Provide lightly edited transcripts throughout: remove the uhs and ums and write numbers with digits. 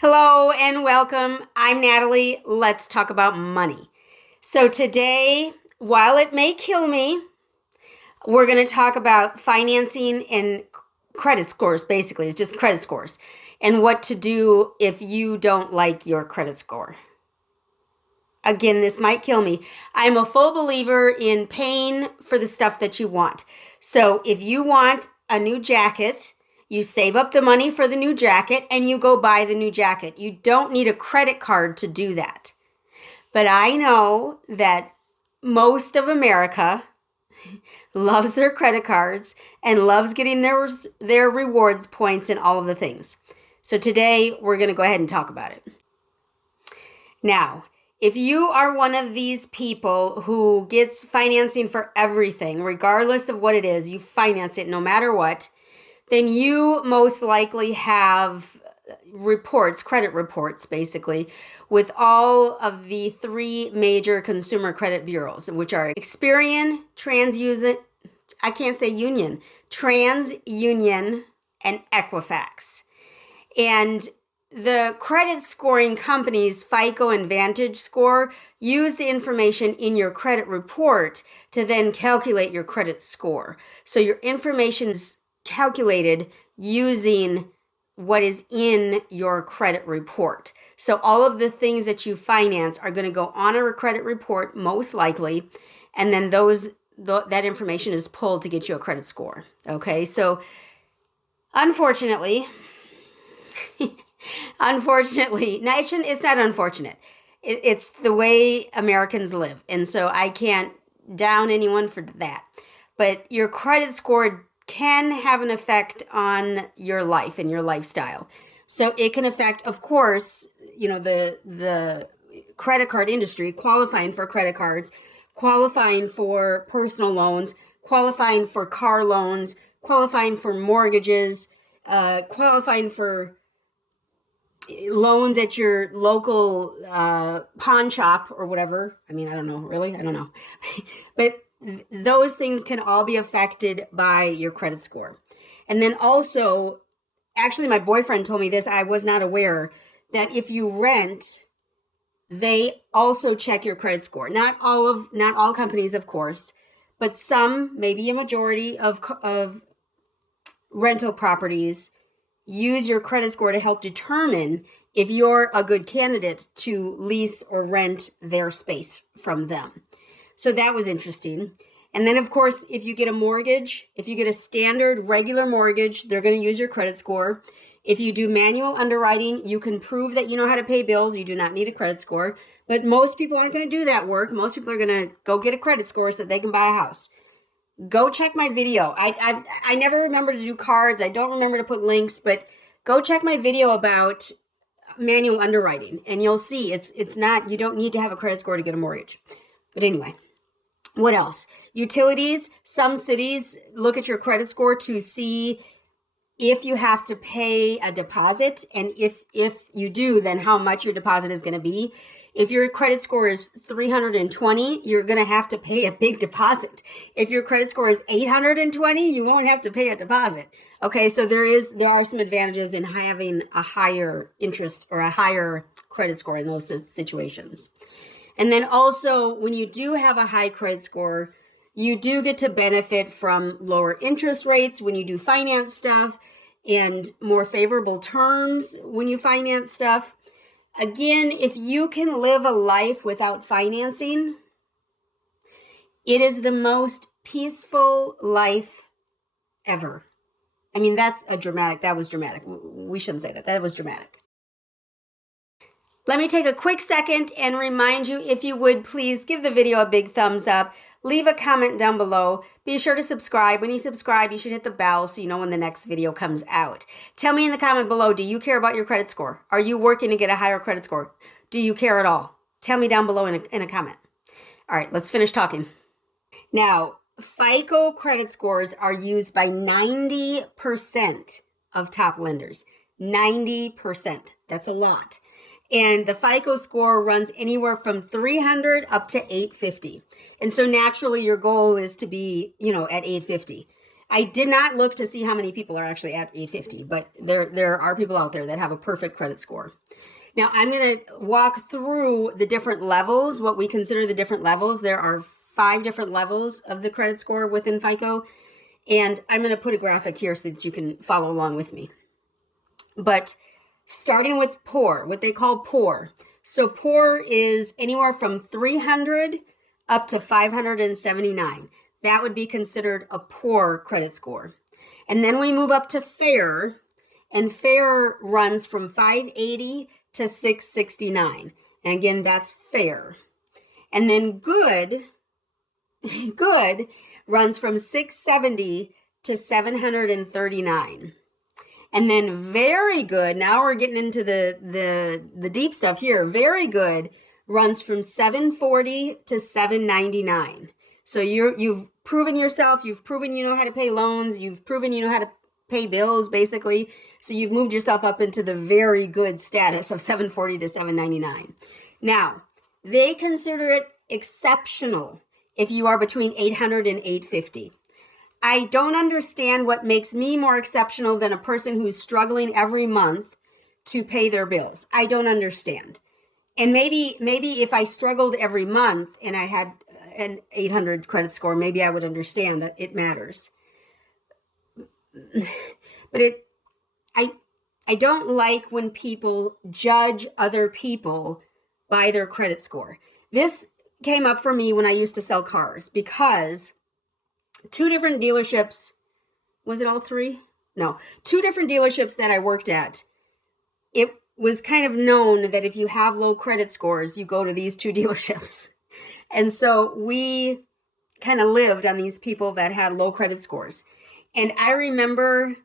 Hello and welcome. I'm Natalie. Let's talk about money. So, today, while it may kill me, we're going to talk about financing and credit scores. Basically, it's just credit scores and what to do if you don't like your credit score. Again, this might kill me. I'm a full believer in paying for the stuff that you want. So, if you want a new jacket, you save up the money for the new jacket and you go buy the new jacket. You don't need a credit card to do that. But I know that most of America loves their credit cards and loves getting their rewards points and all of the things. So today we're going to go ahead and talk about it. Now, if you are one of these people who gets financing for everything, regardless of what it is, you finance it no matter what, then you most likely have credit reports, basically, with all of the three major consumer credit bureaus, which are Experian, TransUnion, and Equifax. And the credit scoring companies, FICO and VantageScore, use the information in your credit report to then calculate your credit score. So your information is calculated using what is in your credit report. So all of the things that you finance are going to go on a credit report, most likely, and then that information is pulled to get you a credit score. Okay, so unfortunately, it's not unfortunate. It's the way Americans live, and so I can't down anyone for that. But your credit score can have an effect on your life and your lifestyle. So it can affect, of course, the credit card industry, qualifying for credit cards, qualifying for personal loans, qualifying for car loans, qualifying for mortgages, qualifying for loans at your local pawn shop or whatever. I mean, I don't know, really, I don't know. But those things can all be affected by your credit score. And then also, actually, my boyfriend told me this, I was not aware, that if you rent, they also check your credit score. Not all companies, of course, but some, maybe a majority of rental properties use your credit score to help determine if you're a good candidate to lease or rent their space from them. So that was interesting. And then, of course, if you get a mortgage, if you get a standard regular mortgage, they're going to use your credit score. If you do manual underwriting, you can prove that you know how to pay bills. You do not need a credit score. But most people aren't going to do that work. Most people are going to go get a credit score so that they can buy a house. Go check my video. I never remember to do cards. I don't remember to put links, but go check my video about manual underwriting, and you'll see it's not, you don't need to have a credit score to get a mortgage. But anyway, what else? Utilities. Some cities look at your credit score to see if you have to pay a deposit, and if you do, then how much your deposit is going to be. If your credit score is 320, you're going to have to pay a big deposit. If your credit score is 820, you won't have to pay a deposit. Okay, so there are some advantages in having a higher interest or a higher credit score in those situations. And then also, when you do have a high credit score, you do get to benefit from lower interest rates when you do finance stuff and more favorable terms when you finance stuff. Again, if you can live a life without financing, it is the most peaceful life ever. I mean, that was dramatic. We shouldn't say that. That was dramatic. Let me take a quick second and remind you, if you would please give the video a big thumbs up. Leave a comment down below. Be sure to subscribe. When you subscribe, you should hit the bell so you know when the next video comes out. Tell me in the comment below, do you care about your credit score? Are you working to get a higher credit score? Do you care at all? Tell me down below in a comment. All right, let's finish talking. Now, FICO credit scores are used by 90% of top lenders. 90%. That's a lot. And the FICO score runs anywhere from 300 up to 850. And so naturally your goal is to be, at 850. I did not look to see how many people are actually at 850, but there are people out there that have a perfect credit score. Now, I'm going to walk through the different levels, what we consider the different levels. There are 5 different levels of the credit score within FICO, and I'm going to put a graphic here so that you can follow along with me. But starting with poor, what they call poor. So poor is anywhere from 300 up to 579. That would be considered a poor credit score. And then we move up to fair, and fair runs from 580 to 669. And again, that's fair. And then good runs from 670 to 739. And then very good, now we're getting into the deep stuff here. Very good runs from 740 to 799. So you've proven yourself, you've proven you know how to pay loans, you've proven you know how to pay bills, basically. So you've moved yourself up into the very good status of 740 to 799. Now, they consider it exceptional if you are between 800 and 850. I don't understand what makes me more exceptional than a person who's struggling every month to pay their bills. I don't understand. And maybe if I struggled every month and I had an 800 credit score, maybe I would understand that it matters. But I don't like when people judge other people by their credit score. This came up for me when I used to sell cars because 2 different dealerships, was it all 3? No, 2 different dealerships that I worked at. It was kind of known that if you have low credit scores, you go to these 2 dealerships. And so we kind of lived on these people that had low credit scores. And I remember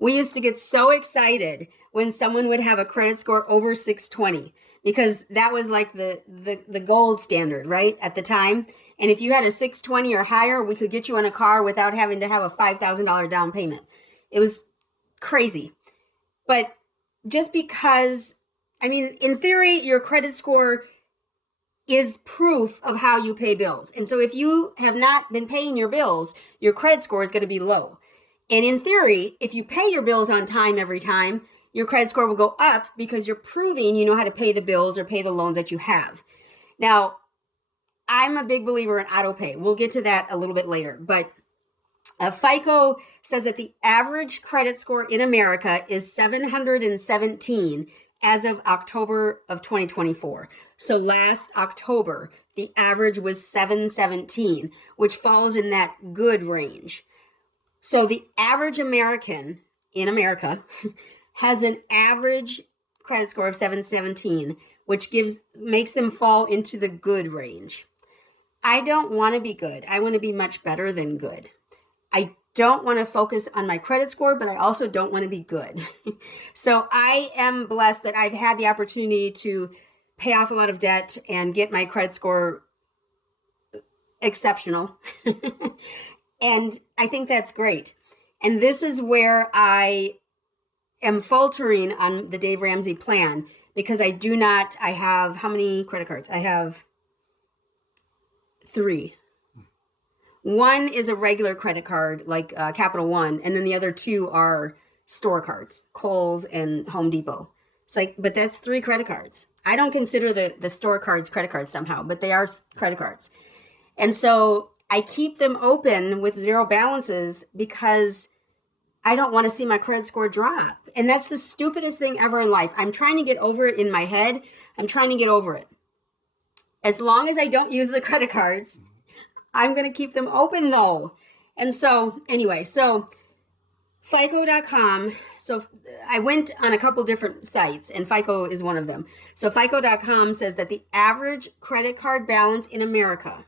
we used to get so excited when someone would have a credit score over 620 because that was like the gold standard, right, at the time. And if you had a 620 or higher, we could get you in a car without having to have a $5,000 down payment. It was crazy. But just because, I mean, in theory, your credit score is proof of how you pay bills. And so if you have not been paying your bills, your credit score is going to be low. And in theory, if you pay your bills on time every time, your credit score will go up because you're proving you know how to pay the bills or pay the loans that you have. Now, I'm a big believer in auto pay. We'll get to that a little bit later. But FICO says that the average credit score in America is 717 as of October of 2024. So last October, the average was 717, which falls in that good range. So the average American in America has an average credit score of 717, which makes them fall into the good range. I don't want to be good. I want to be much better than good. I don't want to focus on my credit score, but I also don't want to be good. So I am blessed that I've had the opportunity to pay off a lot of debt and get my credit score exceptional. And I think that's great. And this is where I am faltering on the Dave Ramsey plan because I have, how many credit cards? I have 3. One is a regular credit card, like Capital One, and then the other 2 are store cards, Kohl's and Home Depot. So, but that's 3 credit cards. I don't consider the store cards credit cards somehow, but they are credit cards. And so I keep them open with 0 balances because I don't want to see my credit score drop. And that's the stupidest thing ever in life. I'm trying to get over it in my head. I'm trying to get over it. As long as I don't use the credit cards, I'm going to keep them open though. And so anyway, so FICO.com. So I went on a couple different sites and FICO is one of them. So FICO.com says that the average credit card balance in America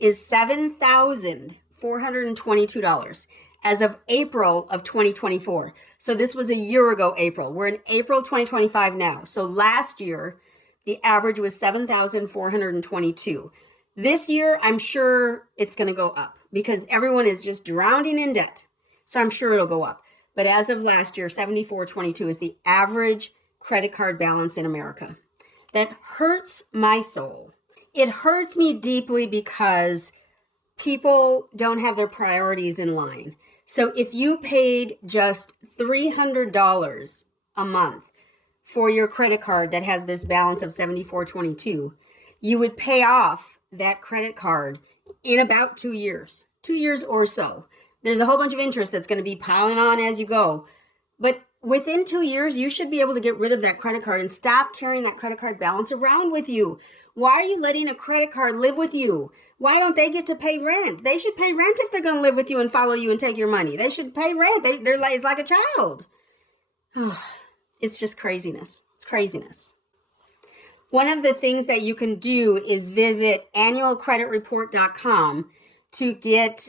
is $7,422 as of April of 2024. So this was a year ago, April. We're in April 2025 now. So last year, the average was 7,422. This year, I'm sure it's going to go up because everyone is just drowning in debt. So I'm sure it'll go up. But as of last year, 7,422 is the average credit card balance in America. That hurts my soul. It hurts me deeply because people don't have their priorities in line. So if you paid just $300 a month for your credit card that has this balance of $74.22, you would pay off that credit card in about 2 years or so. There's a whole bunch of interest that's going to be piling on as you go. But within 2 years, you should be able to get rid of that credit card and stop carrying that credit card balance around with you. Why are you letting a credit card live with you? Why don't they get to pay rent? They should pay rent if they're going to live with you and follow you and take your money. They should pay rent. They're like, it's like a child. It's just craziness. It's craziness. One of the things that you can do is visit annualcreditreport.com to get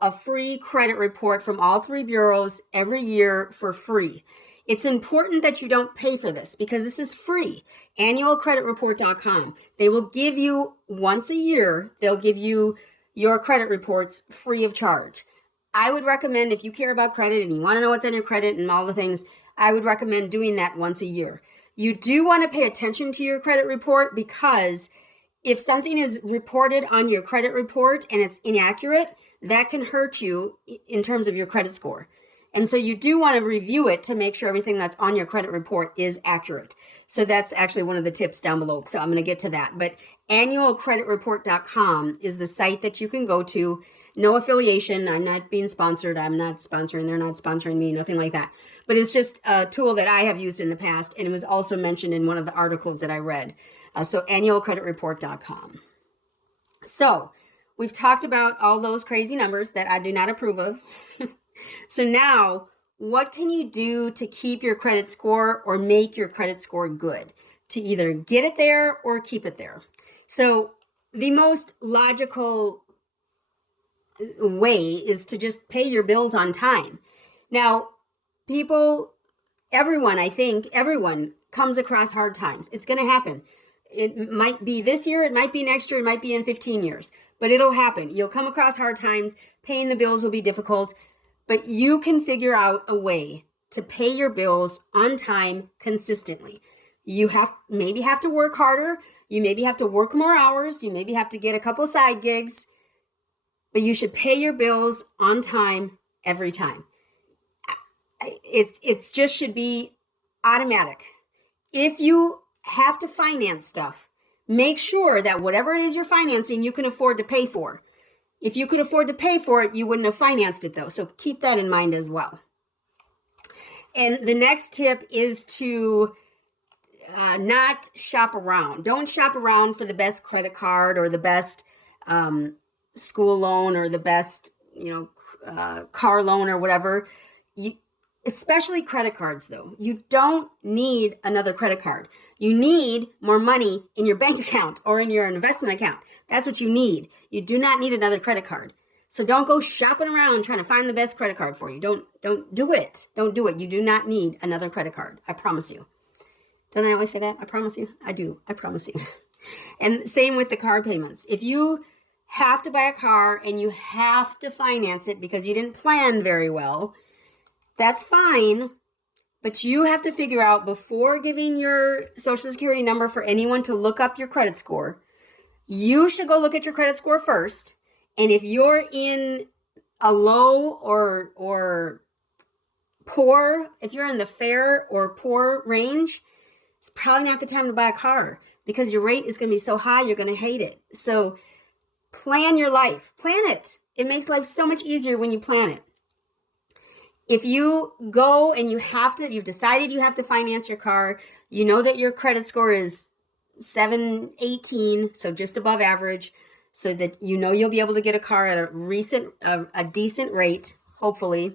a free credit report from all three bureaus every year for free. It's important that you don't pay for this because this is free. Annualcreditreport.com. They will give you once a year, they'll give you your credit reports free of charge. I would recommend, if you care about credit and you want to know what's on your credit and all the things, I would recommend doing that once a year. You do want to pay attention to your credit report because if something is reported on your credit report and it's inaccurate, that can hurt you in terms of your credit score. And so you do want to review it to make sure everything that's on your credit report is accurate. So that's actually one of the tips down below. So I'm going to get to that. But annualcreditreport.com is the site that you can go to. No affiliation. I'm not being sponsored. I'm not sponsoring. They're not sponsoring me. Nothing like that. But it's just a tool that I have used in the past. And it was also mentioned in one of the articles that I read. So annualcreditreport.com. So we've talked about all those crazy numbers that I do not approve of. So now, what can you do to keep your credit score or make your credit score good? To either get it there or keep it there. So the most logical way is to just pay your bills on time. Now, everyone comes across hard times. It's going to happen. It might be this year, it might be next year, it might be in 15 years, but it'll happen. You'll come across hard times. Paying the bills will be difficult. But you can figure out a way to pay your bills on time consistently. You maybe have to work harder. You maybe have to work more hours. You maybe have to get a couple side gigs. But you should pay your bills on time every time. It just should be automatic. If you have to finance stuff, make sure that whatever it is you're financing, you can afford to pay for. If you could afford to pay for it, you wouldn't have financed it though. So keep that in mind as well. And the next tip is to not shop around. Don't shop around for the best credit card or the best school loan or the best, car loan or whatever. Especially credit cards though. You don't need another credit card. You need more money in your bank account or in your investment account. That's what you need. You do not need another credit card. So don't go shopping around trying to find the best credit card for you. Don't do it. Don't do it. You do not need another credit card. I promise you. Don't I always say that? I promise you. I do. I promise you. And same with the car payments. If you have to buy a car and you have to finance it because you didn't plan very well, that's fine, but you have to figure out before giving your social security number for anyone to look up your credit score, you should go look at your credit score first. And if you're in a low or poor, if you're in the fair or poor range, it's probably not the time to buy a car because your rate is going to be so high, you're going to hate it. So plan your life. Plan it. It makes life so much easier when you plan it. If you go and you've decided you have to finance your car, you know that your credit score is 718, so just above average, so that you know you'll be able to get a car at a decent rate, hopefully.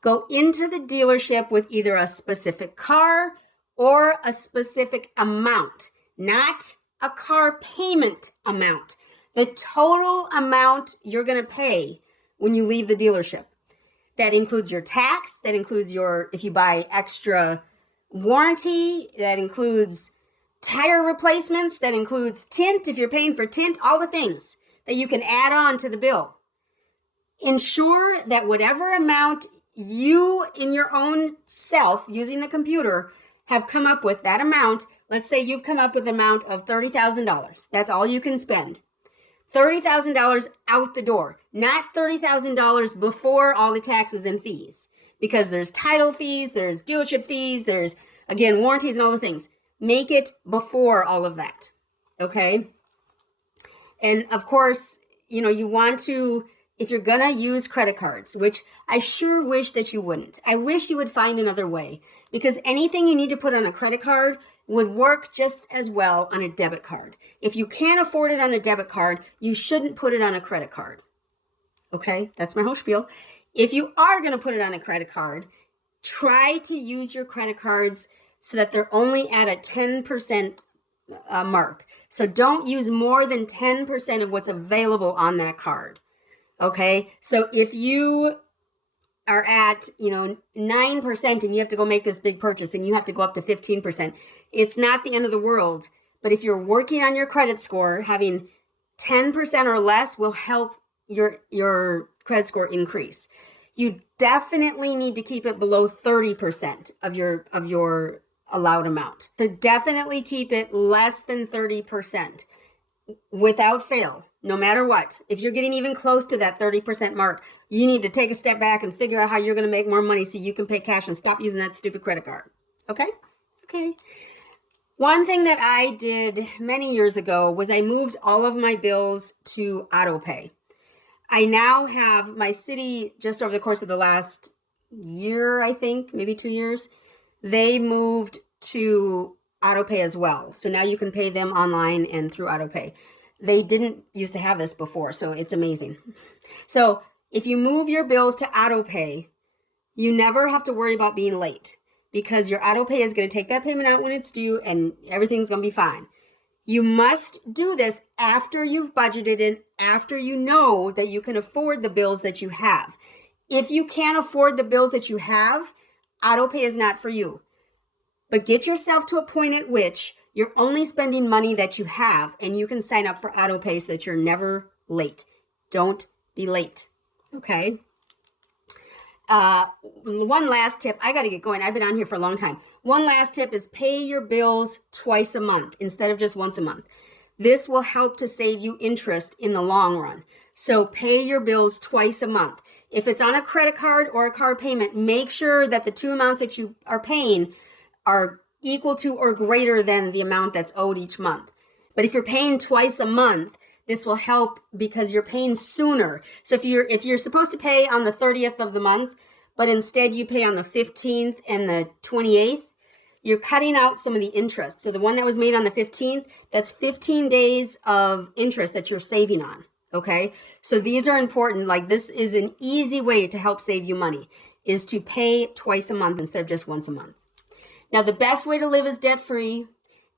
Go into the dealership with either a specific car or a specific amount, not a car payment amount. The total amount you're going to pay when you leave the dealership. That includes your tax, that includes if you buy extra warranty, that includes tire replacements, that includes tint, if you're paying for tint, all the things that you can add on to the bill. Ensure that whatever amount you in your own self, using the computer, have come up with that amount. Let's say you've come up with an amount of $30,000. That's all you can spend. $30,000 out the door, not $30,000 before all the taxes and fees, because there's title fees, there's dealership fees, there's, again, warranties and all the things. Make it before all of that, okay? And of course, you want to, if you're going to use credit cards, which I sure wish that you wouldn't. I wish you would find another way, because anything you need to put on a credit card would work just as well on a debit card. If you can't afford it on a debit card, you shouldn't put it on a credit card. Okay, that's my whole spiel. If you are going to put it on a credit card, try to use your credit cards so that they're only at a 10% mark. So don't use more than 10% of what's available on that card. Okay, so if you are at 9% and you have to go make this big purchase and you have to go up to 15%, it's not the end of the world. But if you're working on your credit score, having 10% or less will help your credit score increase. You definitely need to keep it below 30% of your allowed amount. So definitely keep it less than 30% without fail, no matter what. If you're getting even close to that 30% mark, you need to take a step back and figure out how you're going to make more money so you can pay cash and stop using that stupid credit card. Okay? Okay. One thing that I did many years ago was I moved all of my bills to auto pay. I now have my city, just over the course of the last year, I think, maybe 2 years, they moved to auto pay as well. So now you can pay them online and through auto pay. They didn't used to have this before, so it's amazing. So if you move your bills to auto pay, you never have to worry about being late, because your auto pay is going to take that payment out when it's due and everything's going to be fine. You must do this after you've budgeted and after you know that you can afford the bills that you have. If you can't afford the bills that you have, auto pay is not for you. But get yourself to a point at which you're only spending money that you have, and you can sign up for auto pay so that you're never late. Don't be late. Okay? One last tip. I got to get going. I've been on here for a long time. One last tip is pay your bills twice a month instead of just once a month. This will help to save you interest in the long run. So pay your bills twice a month. If it's on a credit card or a car payment, make sure that the two amounts that you are paying are equal to or greater than the amount that's owed each month. But if you're paying twice a month, this will help because you're paying sooner. So if you're supposed to pay on the 30th of the month, but instead you pay on the 15th and the 28th, you're cutting out some of the interest. So the one that was made on the 15th, that's 15 days of interest that you're saving on. Okay? So these are important. Like, this is an easy way to help save you money, is to pay twice a month instead of just once a month. Now, the best way to live is debt-free,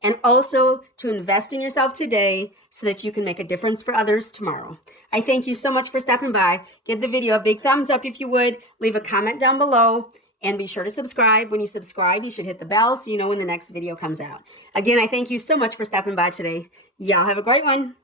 and also to invest in yourself today so that you can make a difference for others tomorrow. I thank you so much for stopping by. Give the video a big thumbs up if you would. Leave a comment down below, and be sure to subscribe. When you subscribe, you should hit the bell so you know when the next video comes out. Again, I thank you so much for stopping by today. Y'all have a great one.